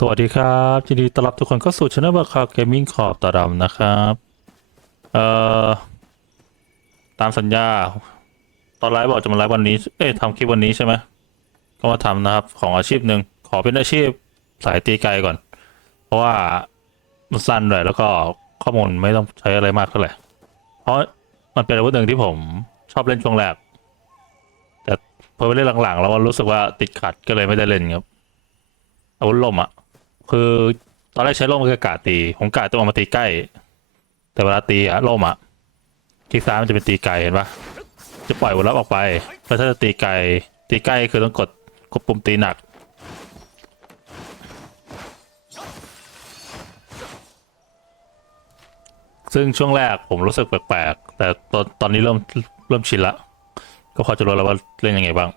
สวัสดีครับยินดีต้อนรับทุกคนเข้าสู่ช anel บัคคาเกมมิ่งขอบตาดำนะครับ เอ่อ ตามสัญญา ตอนไลฟ์บอกจะมาไลฟ์วันนี้ เอ้ยทำคลิปวันนี้ใช่ไหมก็มาทำนะครับ ของอาชีพหนึ่งขอเป็นอาชีพสายตีไกลก่อน เพราะว่ามันสั้นเลยแล้วก็ข้อมูลไม่ต้องใช้อะไรมากเท่าไหร่ เพราะมันเป็นอาวุธหนึ่งที่ผมชอบเล่นช่วงแรก แต่พอไปเล่นหลังๆ แล้วรู้สึกว่าติดขัดก็เลยไม่ได้เล่นครับอาวุธล่มอะ คือตอนแรกใช้ล่มคือกาตีผมกาตัวเอามาตีใกล้ แต่เวลาตีอะล่มอะคลิกซ้ายมันจะเป็นตีไกลเห็นปะจะปล่อยวนลับออกไปแล้วถ้าจะตีไกลตีใกล้คือต้องกดกดปุ่มตีหนักซึ่งช่วงแรกผมรู้สึกแปลกๆ แต่ตอนตอนนี้เริ่มเริ่มชินละ ก็พอจะรู้แล้วว่าเล่นยังไงบ้าง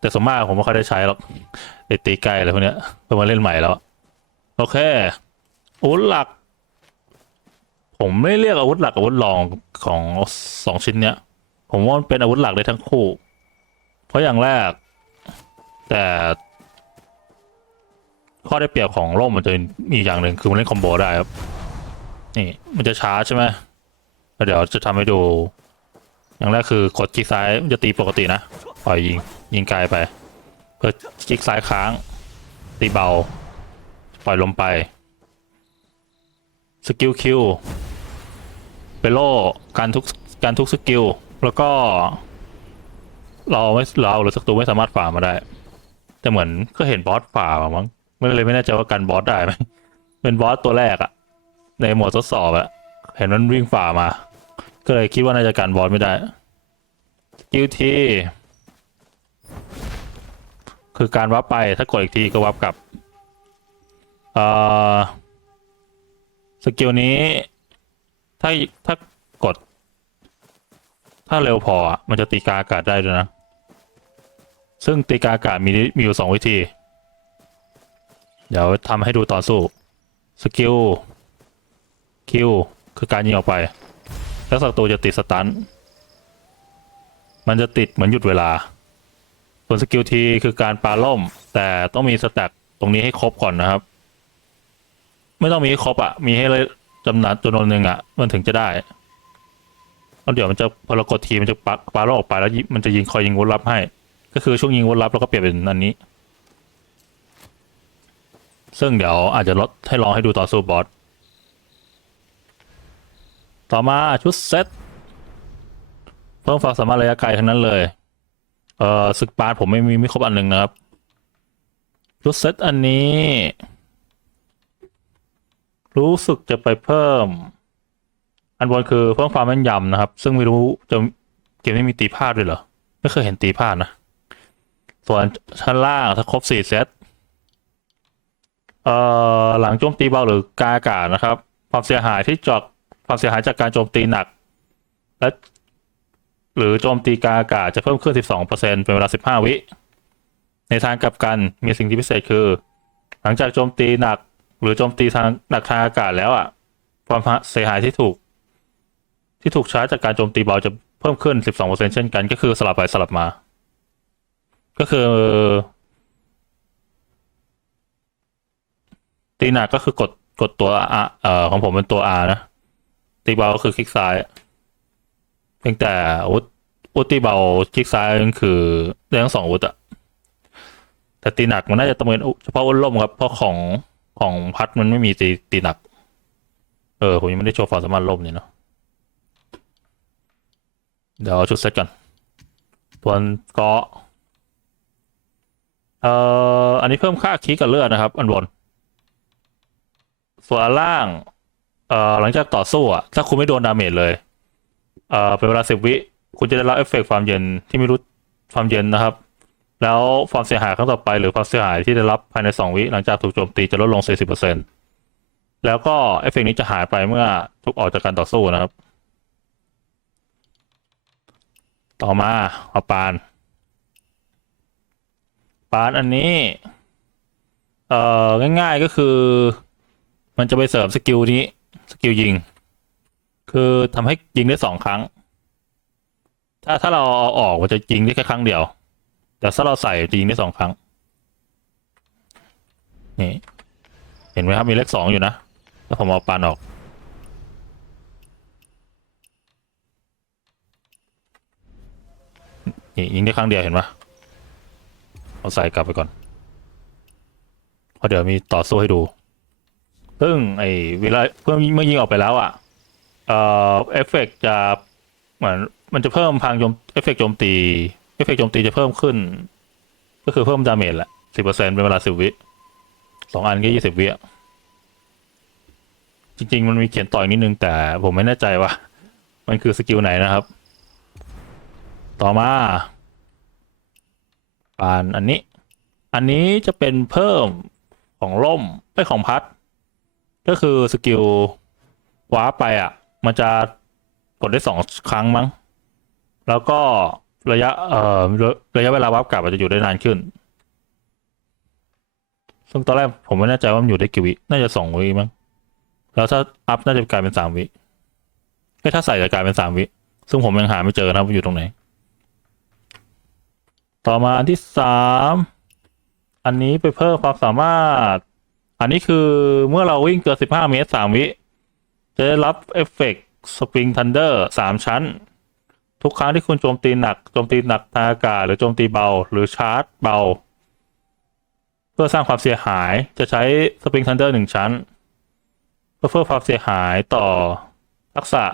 แต่สวนมากผมไม่ค่อยได้ใช้หรอก ไอตีไกลอะไรพวกเนี้ยเพิ่งมาเล่นใหม่แล้ว โอเคอาวุธหลัก ผมไม่เรียกอาวุธหลักอาวุธรองของสองชิ้นเนี้ย ผมว่ามันเป็นอาวุธหลักได้ทั้งคู่ เพราะอย่างแรก แต่ ข้อได้เปรียบของร่มมันจะมีอย่างหนึ่งคือมันเล่นคอมโบได้ครับ นี่มันจะช้าใช่ไหมแล้วเดี๋ยวจะทำให้ดู อย่างแรกคือกดคลิกซ้ายมันจะตีปกตินะปล่อยยิงยิงไกลไป เพื่อคลิกซ้ายค้าง ตีเบา ปล่อยลมไป สกิลคิวเปโลการทุกการทุกสกิล แล้วก็ เราไม่เราหรือสักตัวไม่สามารถฝ่ามาได้ แต่เหมือนก็เห็นบอสฝ่ามามั้งไม่เลยไม่แน่ใจว่าการบอสได้ไหมเป็นบอสตัวแรกอะในหมวดทดสอบอะเห็นมันวิ่งฝ่ามา ก็เลยคิดว่าน่าจะการบอสไม่ได้สกิลที คือการวับไปถ้ากดอีกทีก็วับกลับเอ่อสกิลนี้ ถ้าถ้ากด ถ้าเร็วพอมันจะตีกาอากาศได้ด้วยนะ ซึ่งตีกาอากาศมีมีอยู่สองวิธี เดี๋ยวทำให้ดูต่อสู้สกิลคิวคือการยิงออกไป แล้วศัตรูจะติดสตัน มันจะติดเหมือนหยุดเวลา ส่วนสกิลทีคือการปาล่ม แต่ต้องมีสแต็กตรงนี้ให้ครบก่อนนะครับ ไม่ต้องมีให้ครบอะ่ะ มีให้เลยจำนวนจำนวนหนึ่งอะ่ะ มันถึงจะได้แล้วเดี๋ยวมันจะพอเรากดทีมันจะปาปาล่มออกไปแล้วมันจะยิงคอยยิงวนรับให้ ก็คือช่วงยิงวนรับเราก็เปลี่ยนเป็นอันนี้ ซึ่งเดี๋ยวอาจจะลดให้ลองให้ดูต่อสู้บอสต่อมาชุดเซตเพิ่มความสามารถระยะไกลทั้งนั้นเลย เอ่อศึกปาร์ตผมไม่มีไม่ครบอันหนึ่งนะครับชุดเซตอันนี้ รู้สึกจะไปเพิ่ม อันบนคือเพิ่มความแม่นยำนะครับ ซึ่งไม่รู้จะเกมนี้มีตีพลาดด้วยเหรอ ไม่เคยเห็นตีพลาดนะ ส่วนชั้นล่างถ้าครบสี่เซตเอ่อหลังโจมตีเบาหรือกาอากาศนะครับ ความเสียหายที่จากความเสียหายจากการโจมตีหนัก และ หรือโจมตีกาอากาศจะเพิ่มขึ้น 12%เป็นเวลา 15 วิ ในทางกลับกันมีสิ่งที่พิเศษคือ หลังจากโจมตีหนักหรือโจมตีทางหนักทางอากาศแล้วอะ ความเสียหายที่ถูก ที่ถูกชาร์จจากการโจมตีเบาจะเพิ่มขึ้น 12%เช่นกันก็คือสลับไปสลับมา ก็คือ ตีหนักก็คือกดกดตัว R เอ่อของผมเป็นตัว R นะ ตีเบาก็คือคลิกซ้าย เพียงแต่อาวุธอุธตีเบาคลิกซ้ายนั่นคือได้ทั้งสองอาวุธอะแต่ตีหนักมันน่าจะต้องเป็นเฉพาะอาวุธล่มครับเพราะของของพัดมันไม่มีตีตีหนัก เออผมยังไม่ได้โชว์ความสามารถล่มเนี่ยเนาะเดี๋ยวเอาชุดเซตก่อนส่วนเกาะเอ่อ อันนี้เพิ่มค่าคีกับเลือดนะครับ อันบน ส่วนอันล่าง เอ่อ หลังจากต่อสู้อะ ถ้าคุณไม่โดนดาเมจเลย เอ่อเป็นเวลาสิบวิ คุณจะได้รับเอฟเฟกต์ความเย็นที่ไม่รู้ความเย็นนะครับ แล้วความเสียหายครั้งต่อไปหรือความเสียหายที่ได้รับภายในสองวิหลังจากถูกโจมตีจะลดลง 40%แล้วก็เอฟเฟกต์นี้จะหายไปเมื่อถูกออกจากการต่อสู้นะครับ ต่อมาเอาปาน ปานอันนี้ เอ่อ ง่ายๆก็คือ มันจะไปเสริมสกิลนี้ สกิลยิง คือทำให้ยิงได้สองครั้ง ถ้าถ้าเราเอาออกมันจะยิงได้แค่ครั้งเดียว แต่ถ้าเราใส่จะยิงได้สองครั้ง นี่ เห็นไหมครับมีเลขสองอยู่นะ แล้วผมเอาปานออก นี่ยิงได้ครั้งเดียวเห็นปะเอาใส่กลับไปก่อนเพราะเดี๋ยวมีต่อสู้ให้ดู ซึ่งไอ้เวลาเพื่อเมื่อยิงออกไปแล้วอะ เอ่อเอฟเฟกจะเหมือนมันจะเพิ่มพังโจมเอฟเฟกโจมตีเอฟเฟกโจมตีจะเพิ่มขึ้น ก็คือเพิ่มดาเมจแหละสิบเปอร์เซ็นเป็นเวลาสิบวิสองอันก็ยี่สิบวิจริง ๆ มันมีเขียนต่ออีกนิดนึงแต่ผมไม่แน่ใจว่า มันคือสกิลไหนนะครับ ต่อมาปานอันนี้ อันนี้จะเป็นเพิ่มของล่มไม่ของพัด ก็คือสกิลว้าไปอะ มันจะกดได้สองครั้งมั้ง แล้วก็ระยะเอ่อระยะเวลาวาร์ปกลับอาจจะอยู่ได้นานขึ้น ซึ่งตอนแรกผมไม่แน่ใจว่ามันอยู่ได้กี่วิ น่าจะสองวิมั้ง แล้วถ้าอัพน่าจะกลายเป็นสามวิเอ้ถ้าใส่จะกลายเป็นสามวิ ซึ่งผมยังหาไม่เจอนะว่าอยู่ตรงไหน ต่อมาอันที่สาม อันนี้ไปเพิ่มความสามารถ อันนี้คือเมื่อเราวิ่งเกินสิบห้าเมตรสามวิ จะได้รับเอฟเฟกต์สปริงทันเดอร์สามชั้น ทุกครั้งที่คุณโจมตีหนักโจมตีหนักทางอากาศหรือโจมตีเบา หรือชาร์จเบา เพื่อสร้างความเสียหายจะใช้สปริงทันเดอร์หนึ่งชั้น เพื่อเพิ่มความเสียหายต่อทักษะ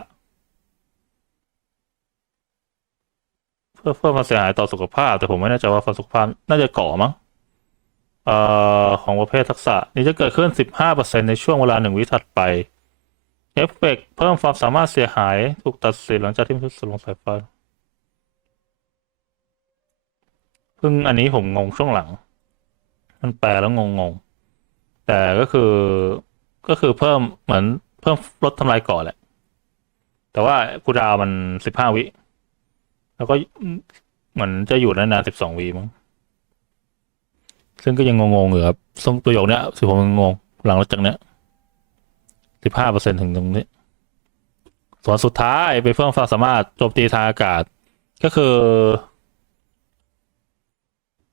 เพื่อเพิ่มความเสียหายต่อสุขภาพ แต่ผมไม่แน่ใจว่าความสุขภาพน่าจะก่อมั้งเอ่อของประเภททักษะนี้จะเกิดขึ้น 15%ในช่วงเวลาหนึ่งวิถัดไป เอฟเฟกต์เพิ่มความสามารถเสียหาย ถูกตัดสินหลังจากที่มันสุดลงสายไฟเพิ่งอันนี้ผมงงช่วงหลัง มันแปลแล้วงงงๆแต่ก็คือก็คือเพิ่มเหมือนเพิ่มลดทำลายก่อนแหละ แต่ว่าคูดาวมันสิบห้าวิ แล้วก็เหมือนจะอยู่นานๆสิบสองวิมั้งซึ่งก็ยังงงๆอยู่ครับซึ่งตัวโยกเนี้ยสิผมงงหลังจากเนี้ย สิบห้าเปอร์เซ็นถึงตรงนี้ ส่วนสุดท้ายไปเพิ่มความสามารถโจมตีทางอากาศ ก็คือ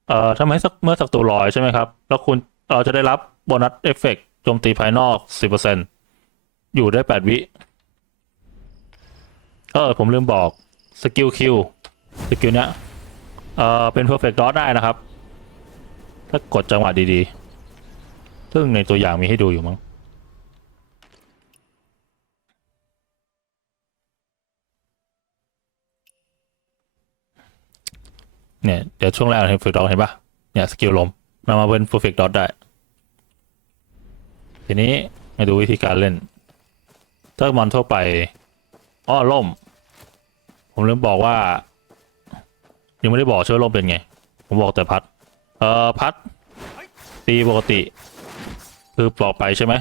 เอ่อทำให้สักเมื่อสักตัวลอยใช่ไหมครับ แล้วคุณเราจะได้รับโบนัสเอฟเฟกต์โจมตีภายนอกสิบเปอร์เซ็นอยู่ได้แปดวิ เออ ผมลืมบอกสกิลคิวสกิลเนี้ยเอ่อเป็น perfect dot ได้นะครับ ถ้ากดจังหวะดีๆ ซึ่งในตัวอย่างมีให้ดูอยู่มั้ง เนี่ยเดี๋ยวช่วงแรกเห็น perfect dot เห็นปะเนี่ยสกิลลมนำมาเป็น perfect dot ได้ ทีนี้มาดูวิธีการเล่นถ้ามอนทั่วไปอ้อล่ม ผมลืมบอกว่า ยังไม่ได้บอกเชื่อว่าล่มเป็นไง ผมบอกแต่พัด เอ่อพัด ตีปกติ คือปลอกไปใช่ไหม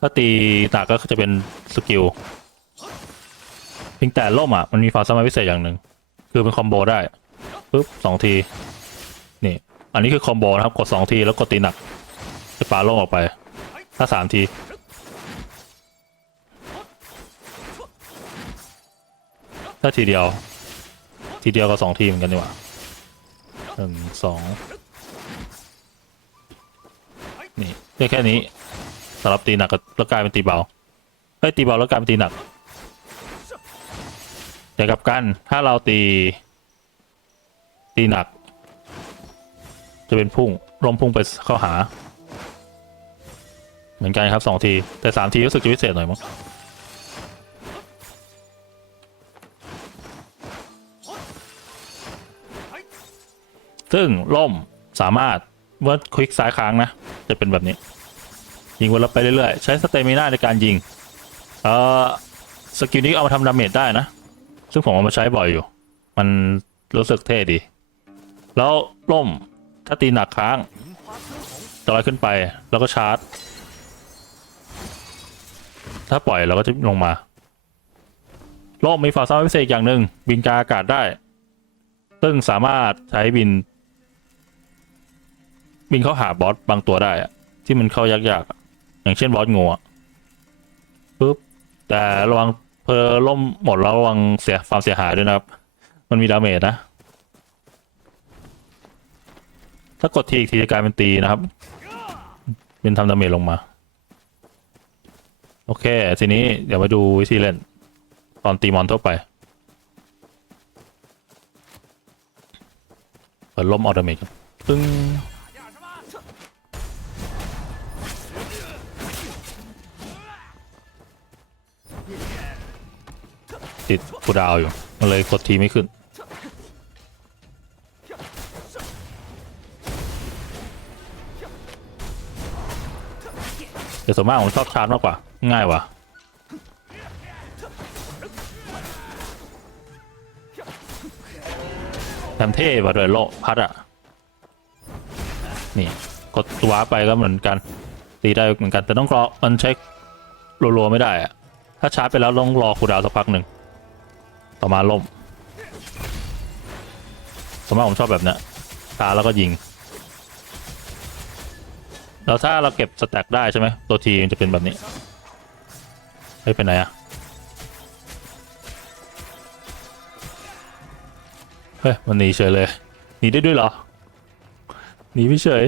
ถ้าตีหนักก็จะเป็นสกิลเพียงแต่ล่มอะมันมีความสามารถพิเศษอย่างหนึ่งคือเป็นคอมโบได้ ปุ๊บสองที นี่ อันนี้คือคอมโบนะครับ กดสองทีแล้วกดตีหนักจะปาล่มออกไป ถ้าสามที ถ้าทีเดียว ทีเดียวกับสองทีเหมือนกันดีกว่าหนึ่งสองนี่ได้แค่นี้สำหรับตีหนักกับแล้วกลายเป็นตีเบาเฮ้ยตีเบาแล้วกลายเป็นตีหนักแต่กับกันถ้าเราตี ตีหนัก จะเป็นพุ่งลมพุ่งไปเข้าหา เหมือนกันครับสองที แต่สามทีรู้สึกจะพิเศษหน่อยมั้งซึ่งล่มสามารถเมื่อคลิกซ้ายค้างนะ จะเป็นแบบนี้ ยิงวนเราไปเรื่อยๆ ใช้สเตมิน่าในการยิง เอ่อสกิลนี้เอามาทำดาเมจได้นะ ซึ่งผมเอามาใช้บ่อยอยู่ มันรู้สึกเท่ดี แล้วล่มถ้าตีหนักค้างจะลอยขึ้นไปแล้วก็ชาร์จ ถ้าปล่อยเราก็จะลงมาล่มมีฝาซ้ำพิเศษอย่างหนึ่งบินกาอากาศได้ ซึ่งสามารถใช้บิน บินเข้าหาบอสบางตัวได้ที่มันเข้ายากๆอย่างเช่นบอสงูปุ๊บแต่ระวังเพอล่มหมดแล้วระวังเสียความเสียหายด้วยนะครับ มันมีดาเมจนะ ถ้ากดทีอีกทีจะกลายเป็นตีนะครับ เป็นทำดาเมจลงมา โอเค ทีนี้เดี๋ยวมาดูวิธีเล่น ตอนตีมอนทั่วไป เปิดล่มออโตเมทครับปึ้งติดกูดาวอยู่ มันเลยกดทีไม่ขึ้น แต่ส่วนมากผมชอบชาร์จมากกว่า ง่ายกว่าแถมเท่กว่าด้วยโลพัดอะ นี่ กดวาร์ปไปก็เหมือนกัน ตีได้เหมือนกัน แต่ต้องรอมันใช้รัวๆไม่ได้อะถ้าชาร์จไปแล้วต้องรอคูดาวสักพักหนึ่ง ต่อมาล่มสมมติผมชอบแบบเนี้ยชาร์จแล้วก็ยิง แล้วถ้าเราเก็บสแต็กได้ใช่ไหมตัวทีมันจะเป็นแบบนี้เฮ้ยเป็นไหนอะเฮ้ยมันหนีเฉยเลยหนีได้ด้วยเหรอหนีไม่เฉย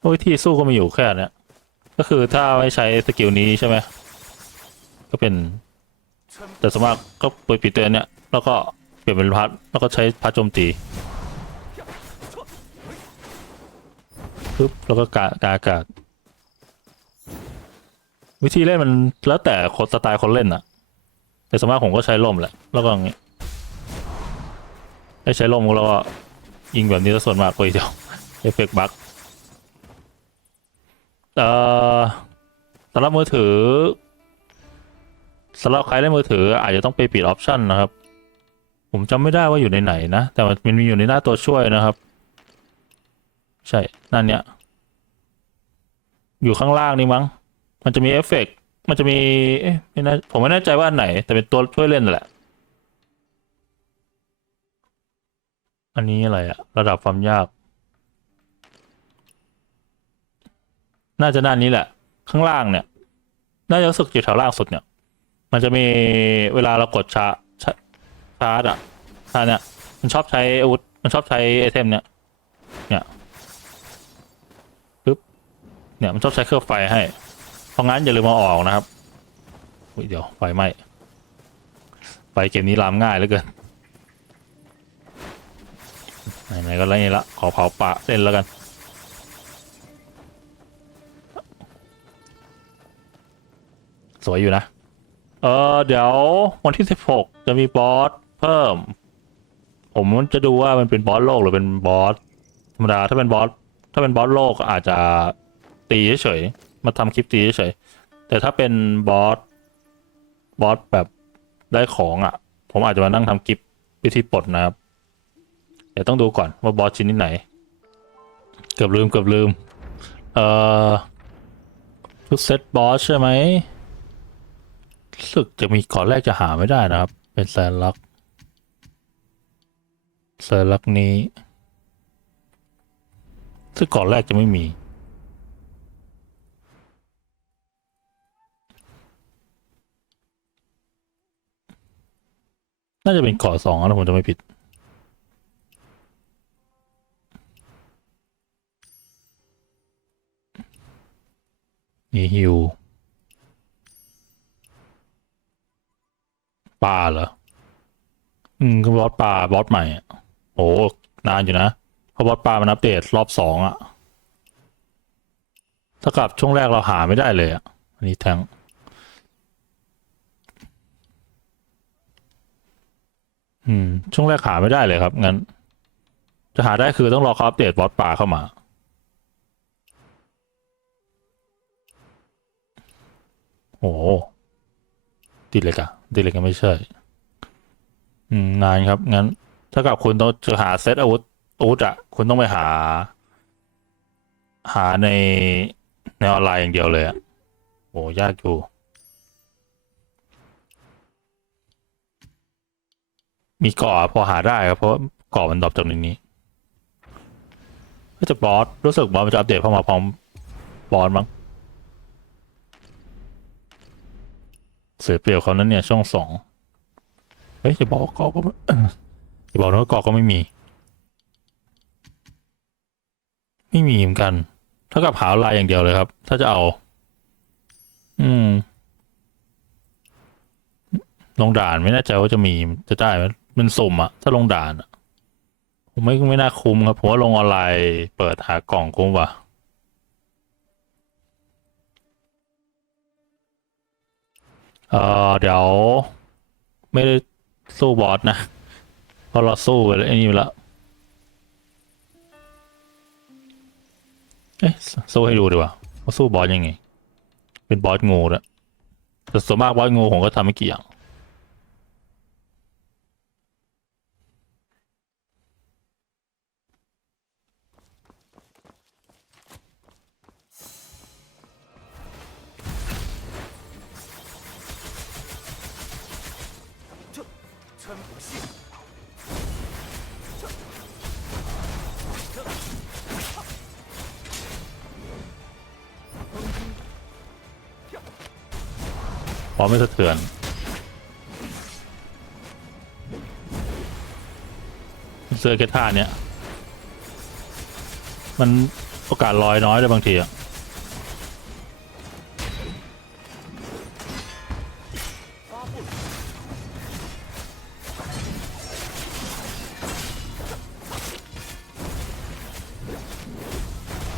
โอ้ยที่สู้ก็มีอยู่แค่เนี้ยก็คือถ้าไม่ใช้สกิลนี้ใช่ไหมก็เป็นแต่สวนมากก็เปิดปิดเตือนเนี่ยแล้วก็เปลี่ยนเป็นพัดแล้วก็ใช้พัดโจมตี ปึ๊บแล้วก็กากาอากาศ วิธีเล่นมันแล้วแต่คนสไตล์คนเล่นอะแต่สวนมากผมก็ใช้ล่มแหละ แล้วก็อย่างงี้ให้ใช้ล่มแล้วก็ยิงแบบนี้ซะส่วนมากเลยเดียวเอฟเฟกต์บั๊กเอ่อสำหรับมือถือสำหรับใครเล่นมือถือ อาจจะต้องไปปิดออปชันนะครับ ผมจำไม่ได้ว่าอยู่ในไหนนะ แต่มันมีอยู่ในหน้าตัวช่วยนะครับ ใช่นั่นเนี้ยอยู่ข้างล่างนี่มั้ง มันจะมีเอฟเฟกต์มันจะมีเอ๊ะไม่แน่ผมไม่แน่ใจว่าอันไหน แต่เป็นตัวช่วยเล่นแหละ อันนี้อะไรอะระดับความยาก น่าจะหน้านี้แหละ ข้างล่างเนี่ย น่าจะรู้สึกอยู่แถวล่างสุดเนี่ย มันจะมีเวลาเรากดชาร์จชาชาร์จอะชาร์จเนี่ยมันชอบใช้อาวุธมันชอบใช้ไอเทมเนี่ยเนี่ย เนี่ยมันชอบใช้เครื่องไฟให้ เพราะงั้นอย่าลืมมาออกนะครับอุ๊ยเดี๋ยวไฟไหม้ไฟเกมนี้ลามง่ายเหลือเกินไหนๆก็แล้วนี่ละขอเผาปะเล่นแล้วกัน สวยอยู่นะ เออเดี๋ยววันที่สิบหกจะมีบอสเพิ่ม ผมจะดูว่ามันเป็นบอสโลกหรือเป็นบอสธรรมดาถ้าเป็นบอสถ้าเป็นบอสโลกอาจจะ ตีเฉยมาทำคลิปตีเฉยแต่ถ้าเป็นบอสบอสแบบได้ของอะ ผมอาจจะมานั่งทำคลิปวิธีปลดนะครับ เดี๋ยวต้องดูก่อนว่าบอสชิ้นนี้ไหน เกือบลืมเกือบลืม เอ่อชุดเซตบอสใช่ไหมรู้สึกจะมีก่อนแรกจะหาไม่ได้นะครับ เป็นแซนลักแซนลักนี้ซึ่งก่อนแรกจะไม่มี น่าจะเป็นเกาะสองนะผมจะไม่ผิดมีฮิวปลาเหรอ อืมก็บอสปลาบอสใหม่โอ้นานอยู่นะ เพราะบอสปลามันอัปเดตรอบสองอะถ้ากับช่วงแรกเราหาไม่ได้เลยอะอันนี้แทง อืม ช่วงแรกหาไม่ได้เลยครับ งั้น จะหาได้คือต้องรอเขาอัปเดตบอสปลาเข้ามา โอ้ติดเลยกะติดเลยกันไม่ใช่ อืม นานครับ งั้น ถ้ากับคุณต้องจะหาเซตอาวุธอาวุธอะคุณต้องไปหา หาในในออนไลน์อย่างเดียวเลยอะโอ้ยากอยู่ มีเกาะพอหาได้ครับเพราะเกาะมันดรอปจากในนี้ก็จะบอสรู้สึกบอสมันจะอัปเดตเข้ามาพร้อมบอสมั้งเสียเปรียบเขานั้นเนี่ยช่องสองเฮ้ยจะบอกว่าเกาะก็ไม่จะบอกนะว่าเกาะก็ไม่มี ไม่มีเหมือนกันเท่ากับหาลายอย่างเดียวเลยครับ ถ้าจะเอา อืมลงด่านไม่แน่ใจว่าจะมีจะได้ไหม มันสุ่มอะถ้าลงด่านอะผมไม่ไม่น่าคุ้มครับผมว่าลงออนไลน์เปิดหากล่องคุ้มว่ะเออเดี๋ยว ไม่ได้สู้บอสนะเพราะเราสู้ไปแล้วไอ้นี่ไปแล้วเอ๊ะสู้ให้ดูดีกว่าว่าสู้บอสยังไง เป็นบอสงูแล้วแต่ส่วนมากบอสงูผมก็ทำไม่กี่อย่าง บอไม่สะเทือนเสื้อเกท่าเนี่ยมันโอกาสลอยน้อยเลยบางทีอะ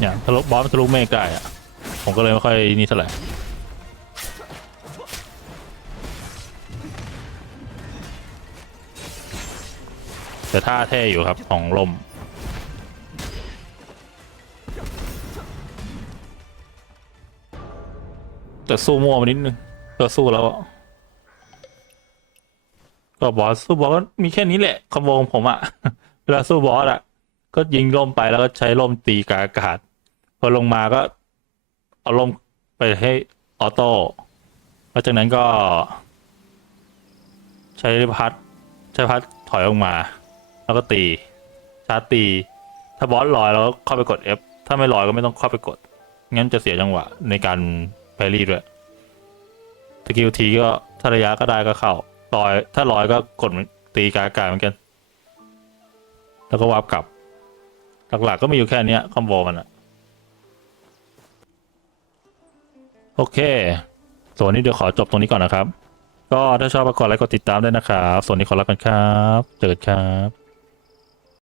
เนี่ยทะลุบอสมันทะลุเมฆได้อะผมก็เลยไม่ค่อยนี่เท่าไหร่ แต่ท่าเท่อยู่ครับของลม แต่สู้มั่วมานิดนึงก็สู้แล้วอะก็บอสสู้บอสก็มีแค่นี้แหละคอมโบของผมอะเวลาสู้บอสอะก็ยิงล่มไปแล้วก็ใช้ล่มตีกาอากาศพอลงมาก็ เอาล่มไปให้ออโต้แล้วจากนั้นก็ ใช้พัด ใช้พัดถอยออกมา แล้วก็ตีชาร์จตี ถ้าบอสลอยแล้วก็เข้าไปกด F ถ้าไม่ลอยก็ไม่ต้องเข้าไปกด งั้นจะเสียจังหวะในการแพรี่ด้วยสกิลทีก็ถ้าระยะก็ได้ก็เข้าลอย ถ้าลอยก็กดตีกาอากาศเหมือนกัน แล้วก็วาร์ปกลับ หลักๆก็มีอยู่แค่นี้คอมโบมันอะโอเค ส่วนนี้เดี๋ยวขอจบตรงนี้ก่อนนะครับ ก็ถ้าชอบก็กดไลค์กดติดตามได้นะครับ ส่วนนี้ขอลากันครับ เจอกันครับ